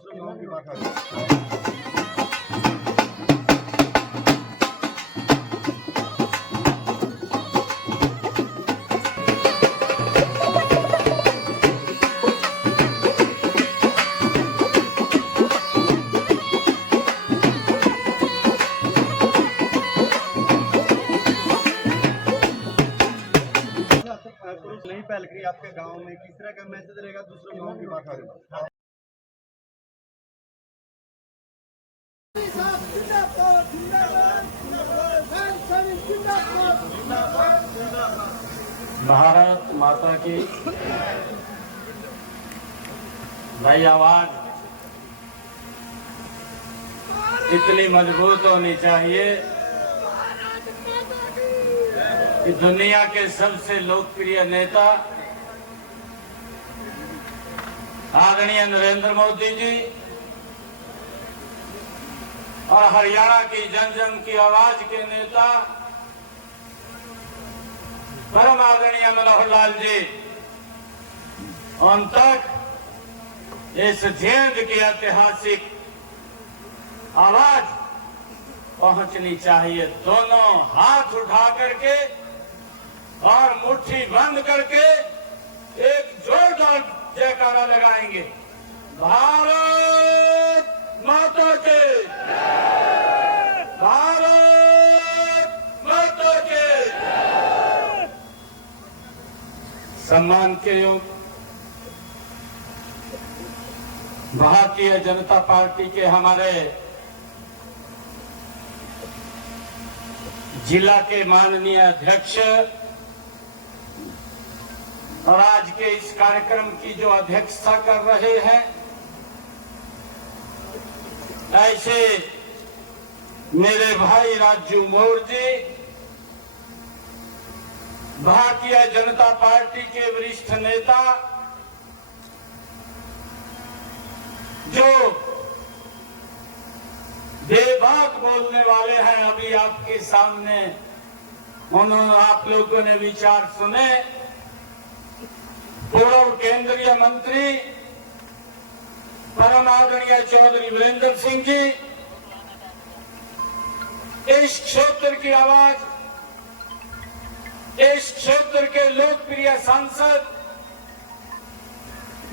दूसरे गांव की बात आ रही पुरुष नहीं पहल करी आपके गांव में, किस तरह का मैसेज रहेगा दूसरे गांव की बात आ रही है। भारत माता की भाई आवाज इतनी मजबूत होनी चाहिए कि दुनिया के सबसे लोकप्रिय नेता आदरणीय नरेंद्र मोदी जी और हरियाणा की जन जन की आवाज के नेता परम आदरणीय मनोहर लाल जी उन तक इस जींद की ऐतिहासिक आवाज पहुंचनी चाहिए। दोनों हाथ उठा करके और मुट्ठी बंद करके एक जोरदार जयकारा लगाएंगे। भारत माता के, भारत माता के। सम्मान के योग भारतीय जनता पार्टी के हमारे जिला के माननीय अध्यक्ष और आज के इस कार्यक्रम की जो अध्यक्षता कर रहे हैं, ऐसे मेरे भाई राजू मोर जी, भारतीय जनता पार्टी के वरिष्ठ नेता जो बेबाक बोलने वाले हैं, अभी आपके सामने उन्होंने आप लोगों ने विचार सुने। पूर्व केंद्रीय मंत्री परम आदरणीय चौधरी वीरेंद्र सिंह जी, इस क्षेत्र की आवाज, इस क्षेत्र के लोकप्रिय सांसद,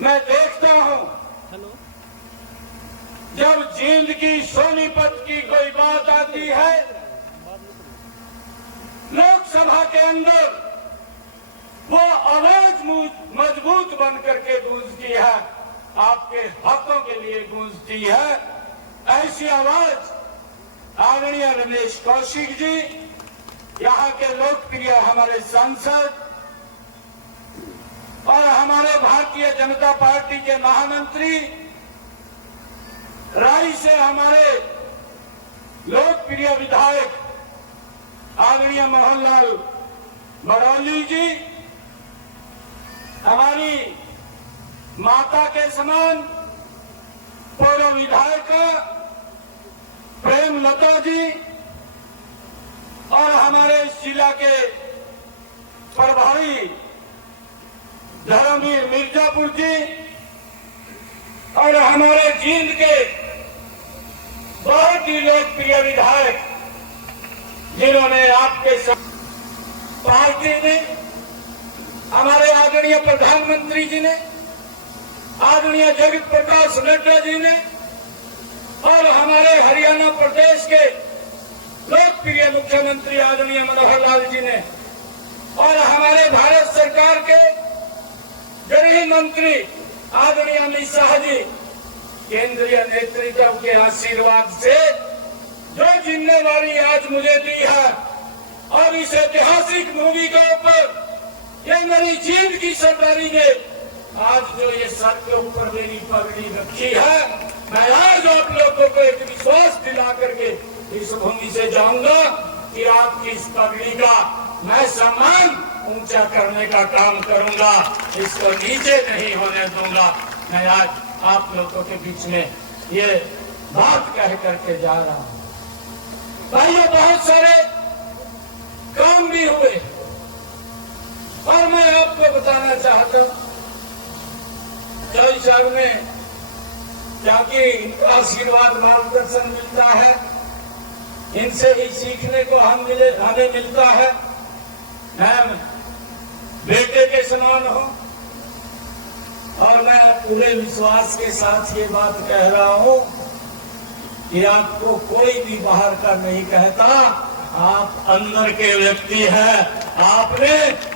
मैं देखता हूं जब जींद की सोनीपत की कोई बात आती है, लोकसभा के अंदर वो आवाज मजबूत बन करके गूंजती है, आपके हकों के लिए गूंजती है। ऐसी आवाज आदरणीय रमेश कौशिक जी, यहाँ के लोकप्रिय हमारे सांसद और हमारे भारतीय जनता पार्टी के महामंत्री, राई से हमारे लोकप्रिय विधायक आदरणीय मोहनलाल मरौली जी, हमारी माता के समान पूर्व विधायक प्रेमलता जी और हमारे जिला के प्रभारी धर्मवीर मिर्जापुर जी और हमारे जींद के बहुत ही लोकप्रिय विधायक जिन्होंने आपके साथ पार्टी ने, हमारे आदरणीय प्रधानमंत्री जी ने, आदरणीय जगत प्रकाश नड्डा जी ने और हमारे हरियाणा प्रदेश के लोकप्रिय मुख्यमंत्री आदरणीय मनोहर लाल जी ने और हमारे भारत सरकार के गृह मंत्री आदरणीय अमित शाह जी, केंद्रीय नेतृत्व के आशीर्वाद से जो जिम्मेवारी आज मुझे दी है और इस ऐतिहासिक भूमि के ऊपर ये मेरी जींद की सरदारी ने आज जो ये सर के ऊपर मेरी पगड़ी रखी है, मैं आज आप लोगों को एक विश्वास दिला करके इस भूमि से जाऊंगा कि आपकी इस पगड़ी का मैं सम्मान ऊंचा करने का काम करूंगा, इसको नीचे नहीं होने दूंगा। मैं आज आप लोगों के बीच में ये बात कह करके जा रहा हूं। भाइयों, बहुत सारे काम भी हुए और मैं आपको बताना चाहता हूं, 40 साल में क्योंकि इनका आशीर्वाद मार्गदर्शन मिलता है, इनसे ही सीखने को हमें मिलता है। मैं बेटे के समान हूं और मैं पूरे विश्वास के साथ ये बात कह रहा हूं कि आपको कोई भी बाहर का नहीं कहता, आप अंदर के व्यक्ति हैं। आपने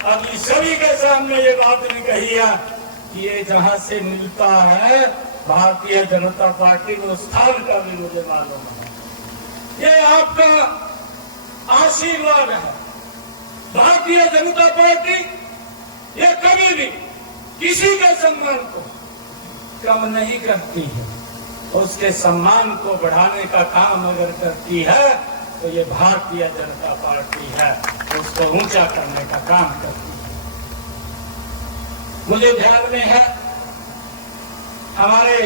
अभी सभी के सामने ये बात नहीं कही है कि ये जहां से मिलता है भारतीय जनता पार्टी में स्थान का भी मुझे मालूम है। ये आपका आशीर्वाद है। भारतीय जनता पार्टी ये कभी भी किसी के सम्मान को कम नहीं करती है, उसके सम्मान को बढ़ाने का काम अगर करती है तो ये भारतीय जनता पार्टी है, उसको ऊंचा करने का काम करती है। मुझे ध्यान में है हमारे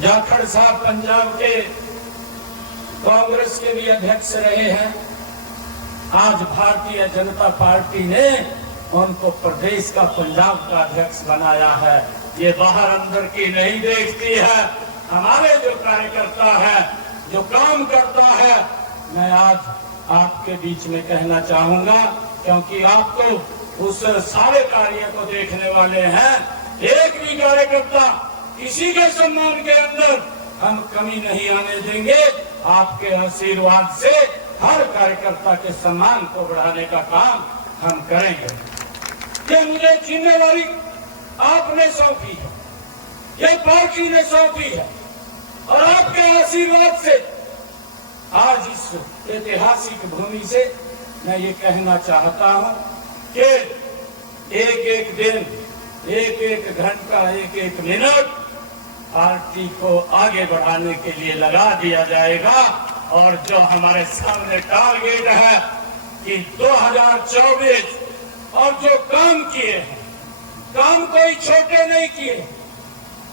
जाखड़ साहब पंजाब के कांग्रेस के भी अध्यक्ष रहे हैं। आज भारतीय जनता पार्टी ने उनको प्रदेश का पंजाब का अध्यक्ष बनाया है। ये बाहर अंदर की नहीं देखती है। हमारे जो कार्यकर्ता है, जो काम करता है, मैं आज आपके बीच में कहना चाहूंगा, क्योंकि आप तो उस सारे कार्य को देखने वाले हैं। एक भी कार्यकर्ता किसी के सम्मान के अंदर हम कमी नहीं आने देंगे। आपके आशीर्वाद से हर कार्यकर्ता के सम्मान को बढ़ाने का काम हम करेंगे। ये मुझे जिम्मेवारी आपने सौंपी है, ये पार्टी ने सौंपी है और आपके आशीर्वाद से आज इस ऐतिहासिक भूमि से मैं ये कहना चाहता हूं कि एक एक दिन, एक एक घंटा, एक एक मिनट पार्टी को आगे बढ़ाने के लिए लगा दिया जाएगा। और जो हमारे सामने टारगेट है कि 2024 और जो काम किए हैं, काम कोई छोटे नहीं किए।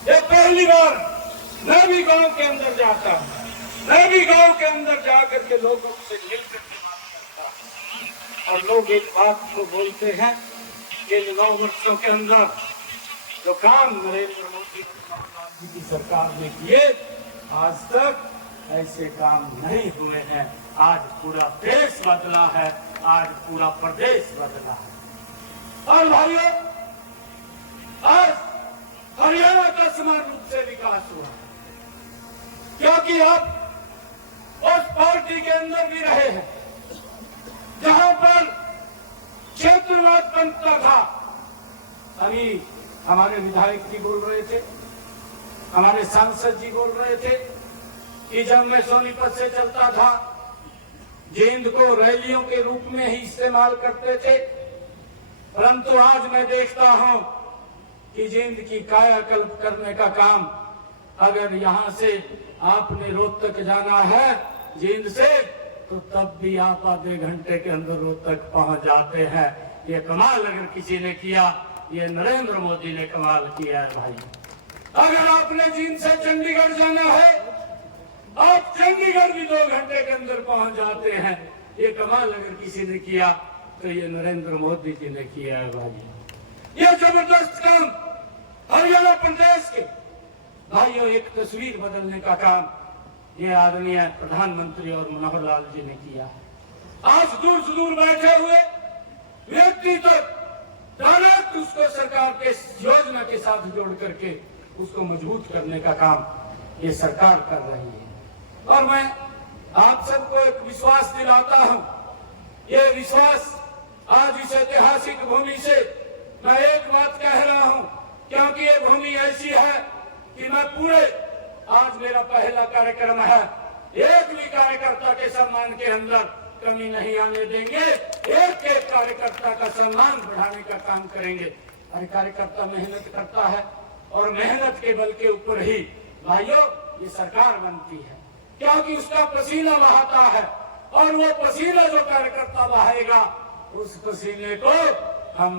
ये पहली बार मैं भी गांव के अंदर जाता हूं, मैं भी गांव के अंदर जाकर के लोगों से मिलकर के बात करता हूं और लोग एक बात को बोलते हैं कि 9 वर्षों के अंदर जो काम नरेंद्र मोदी की सरकार ने किए, आज तक ऐसे काम नहीं हुए हैं। आज पूरा देश बदला है, आज पूरा प्रदेश बदला है। और भाइयों, आज हरियाणा का समान रूप से विकास हुआ, क्योंकि आप उस पार्टी के अंदर भी रहे हैं जहां पर क्षेत्रवाद बनता था। अभी हमारे विधायक जी बोल रहे थे, हमारे सांसद जी बोल रहे थे कि जब मैं सोनीपत से चलता था, जींद को रैलियों के रूप में ही इस्तेमाल करते थे, परंतु आज मैं देखता हूं कि जींद की कायाकल्प करने का काम, अगर यहां से आपने रोहतक जाना है जींद से, तो तब भी आप आधे घंटे के अंदर रोहतक पहुंच जाते हैं। ये कमाल अगर किसी ने किया, ये नरेंद्र मोदी ने कमाल किया है भाई। अगर आपने जींद से चंडीगढ़ जाना है, आप चंडीगढ़ भी 2 घंटे के अंदर पहुंच जाते हैं। ये कमाल अगर किसी ने किया तो ये नरेंद्र मोदी जी ने किया है भाई। ये जबरदस्त काम हरियाणा प्रदेश के भाइयों, एक तस्वीर बदलने का काम ये आदरणीय प्रधानमंत्री और मनोहर लाल जी ने किया। आज दूर से दूर बैठे हुए व्यक्ति तो डायरेक्ट उसको सरकार के योजना के साथ जोड़ करके उसको मजबूत करने का काम ये सरकार कर रही है। और मैं आप सबको एक विश्वास दिलाता हूं, ये विश्वास आज इस ऐतिहासिक भूमि से मैं एक बात कह रहा हूं, क्योंकि ये भूमि ऐसी है कि मैं पूरे, आज मेरा पहला कार्यक्रम है, एक भी कार्यकर्ता के सम्मान के अंदर कमी नहीं आने देंगे। एक एक कार्यकर्ता का सम्मान बढ़ाने का काम करेंगे। अरे कार्यकर्ता मेहनत करता है और मेहनत के बल के ऊपर ही भाइयों ये सरकार बनती है, क्योंकि उसका पसीना बहाता है और वो पसीना जो कार्यकर्ता बहाएगा, उस पसीने को हम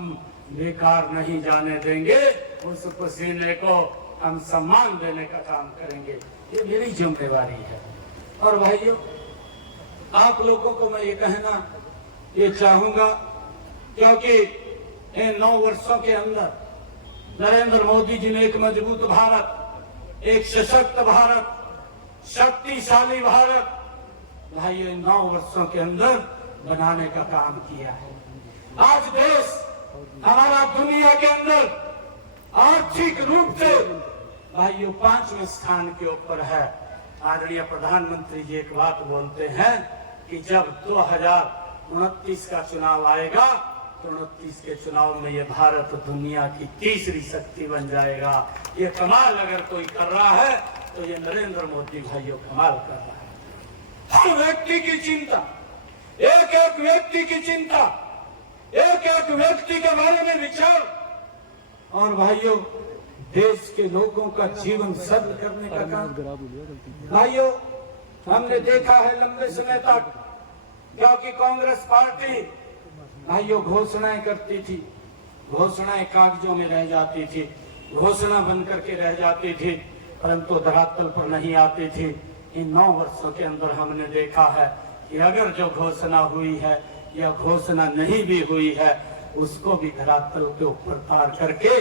बेकार नहीं जाने देंगे, उस पसीने को हम सम्मान देने का काम करेंगे। ये मेरी जिम्मेवारी है। और भाइयों, आप लोगों को मैं ये कहना ये चाहूंगा, क्योंकि इन 9 वर्षों के अंदर नरेंद्र मोदी जी ने एक मजबूत भारत, एक सशक्त भारत, शक्तिशाली भारत भाइयों इन 9 वर्षों के अंदर बनाने का काम किया है। आज देश हमारा दुनिया के अंदर आर्थिक रूप से भाइयों 5वें स्थान के ऊपर है। आदरणीय प्रधानमंत्री जी एक बात बोलते हैं कि जब 2029 का चुनाव आएगा तो 29 के चुनाव में ये भारत दुनिया की तीसरी शक्ति बन जाएगा। ये कमाल अगर कोई कर रहा है तो ये नरेंद्र मोदी भाइयों कमाल कर रहा है। हर व्यक्ति की चिंता, एक एक व्यक्ति की चिंता, एक एक व्यक्ति के बारे में विचार और भाइयों देश के लोगों का जीवन सरल करने का काम। भाइयों हमने देखा है लंबे समय तक, क्योंकि कांग्रेस पार्टी भाइयों घोषणाएं करती थी, घोषणाएं कागजों में रह जाती थी, घोषणा बन करके रह जाती थी, परंतु धरातल पर नहीं आती थी। इन 9 वर्षों के अंदर हमने देखा है कि अगर जो घोषणा हुई है या घोषणा नहीं भी हुई है उसको भी धरातल के ऊपर तार करके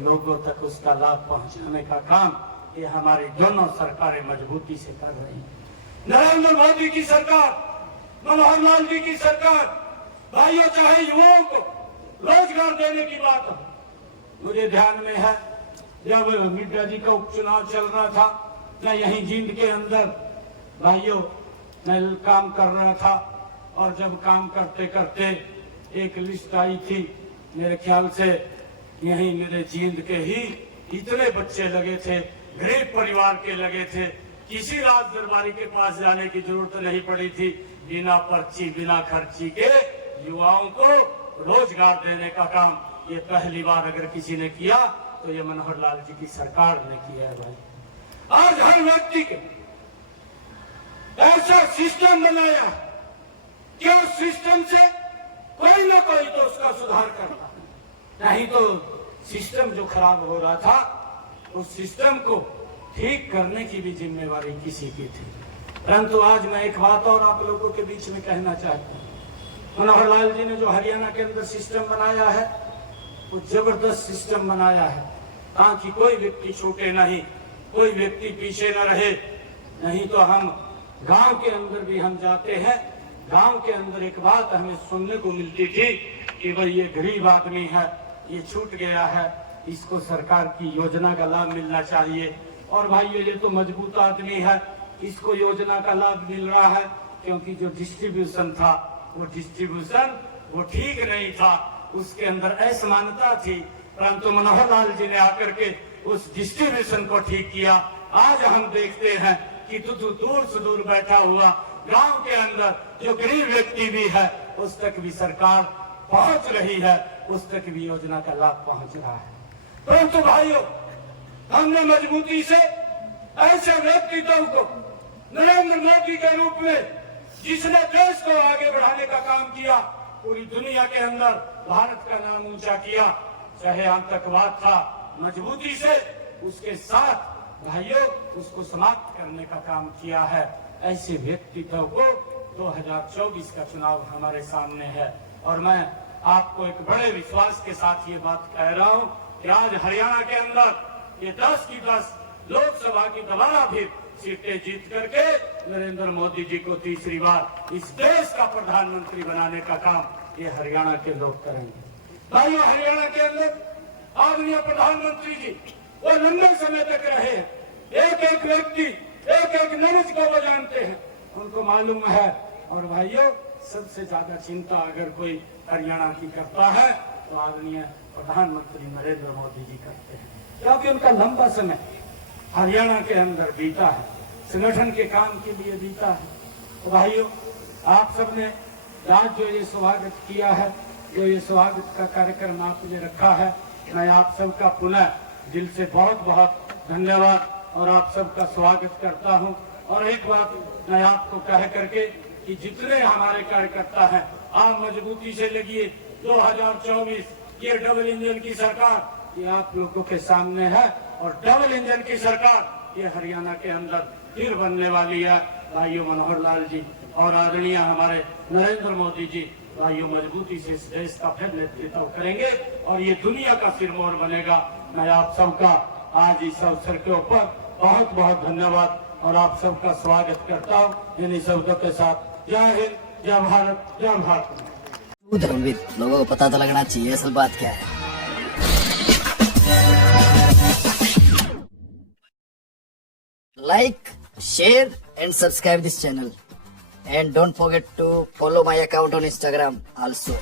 लोगों तक उसका लाभ पहुंचाने का काम ये हमारी दोनों सरकारें मजबूती से कर रही हैं। नरेंद्र मोदी की सरकार, मनोहर लाल जी की सरकार, भाइयों चाहे युवाओं को रोजगार देने की बात हो। मुझे ध्यान में है जब मिड्डा जी का उपचुनाव चल रहा था, मैं यहीं जींद के अंदर भाइयों मैं काम कर रहा था और जब काम करते करते एक लिस्ट आई थी, मेरे ख्याल से यहीं मेरे जींद के ही इतने बच्चे लगे थे, गरीब परिवार के लगे थे, किसी राज दरबारी के पास जाने की जरूरत नहीं पड़ी थी, बिना पर्ची बिना खर्ची के युवाओं को रोजगार देने का काम ये पहली बार अगर किसी ने किया तो ये मनोहर लाल जी की सरकार ने किया है। भाई आज हर व्यक्ति के ऐसा सिस्टम बनाया कि उस सिस्टम से कोई ना कोई तो उसका सुधार करता, नहीं तो सिस्टम जो खराब हो रहा था उस सिस्टम को ठीक करने की भी जिम्मेवारी किसी की थी। परंतु आज मैं एक बात और आप लोगों के बीच में कहना चाहता हूँ, मनोहर लाल जी ने जो हरियाणा के अंदर सिस्टम बनाया है वो जबरदस्त सिस्टम बनाया है, ताकि कोई व्यक्ति छूटे नहीं, कोई व्यक्ति पीछे न रहे। नहीं तो हम गांव के अंदर भी हम जाते हैं, गांव के अंदर एक बात हमें सुनने को मिलती थी कि भाई ये गरीब आदमी है, ये छूट गया है, इसको सरकार की योजना का लाभ मिलना चाहिए। और भाई ये तो मजबूत आदमी है, इसको योजना का लाभ मिल रहा है, क्योंकि जो डिस्ट्रीब्यूशन था वो डिस्ट्रीब्यूशन वो ठीक नहीं था, उसके अंदर असमानता थी। परंतु मनोहर लाल जी ने आकर के उस डिस्ट्रीब्यूशन को ठीक किया। आज हम देखते हैं कि दूर से दूर बैठा हुआ गांव के अंदर जो गरीब व्यक्ति भी है उस तक भी सरकार पहुंच रही है, उस तक भी योजना का लाभ पहुंच रहा है। परंतु भाइयों हमने मजबूती से ऐसे व्यक्तित्व को नरेंद्र मोदी के रूप में जिसने देश को आगे बढ़ाने का काम किया, पूरी दुनिया के अंदर भारत का नाम ऊंचा किया, चाहे आतंकवाद था, मजबूती से उसके साथ भाइयों उसको समाप्त करने का काम किया है। ऐसे व्यक्तित्व को 2024 का चुनाव हमारे सामने है और मैं आपको एक बड़े विश्वास के साथ ये बात कह रहा हूँ कि आज हरियाणा के अंदर ये 10 की 10 लोकसभा की दोबारा भी सीटें जीत करके नरेंद्र मोदी जी को तीसरी बार इस देश का प्रधानमंत्री बनाने का काम ये हरियाणा के लोग करेंगे। भाइयों हरियाणा के अंदर आदरणीय प्रधानमंत्री जी वो लंबे समय तक रहे हैं, एक एक व्यक्ति एक एक नब्ज को वो जानते हैं, उनको मालूम है। और भाइयों सबसे ज्यादा चिंता अगर कोई हरियाणा की करता है तो आदरणीय प्रधानमंत्री नरेंद्र मोदी जी करते हैं, क्योंकि उनका लंबा समय हरियाणा के अंदर बीता है, संगठन के काम के लिए बीता है। तो भाइयों आप सबने आज जो ये स्वागत किया है, जो ये स्वागत का कार्यक्रम आपने रखा है, मैं आप सबका पुनः दिल से बहुत बहुत धन्यवाद और आप सबका स्वागत करता हूं। और एक बात मैं आपको कह करके कि जितने हमारे कार्यकर्ता हैं आप मजबूती से लगिए। 2024 ये डबल इंजन की सरकार ये आप लोगों के सामने है और डबल इंजन की सरकार ये हरियाणा के अंदर फिर बनने वाली है। भाइयों मनोहर लाल जी और आदरणीय हमारे नरेंद्र मोदी जी भाइयों मजबूती से इस देश का फिर नेतृत्व करेंगे और ये दुनिया का सिरमौर बनेगा। मैं आप सबका आज इस अवसर के ऊपर बहुत बहुत धन्यवाद और आप सबका स्वागत करता हूँ इन्हीं शब्दों के साथ। जय हिंद, जय भारत, जय भारत। धर्मवीर, लोगों को पता तो लगना चाहिए असल बात क्या है। Like, share and subscribe this channel, and don't forget to follow my account on Instagram also.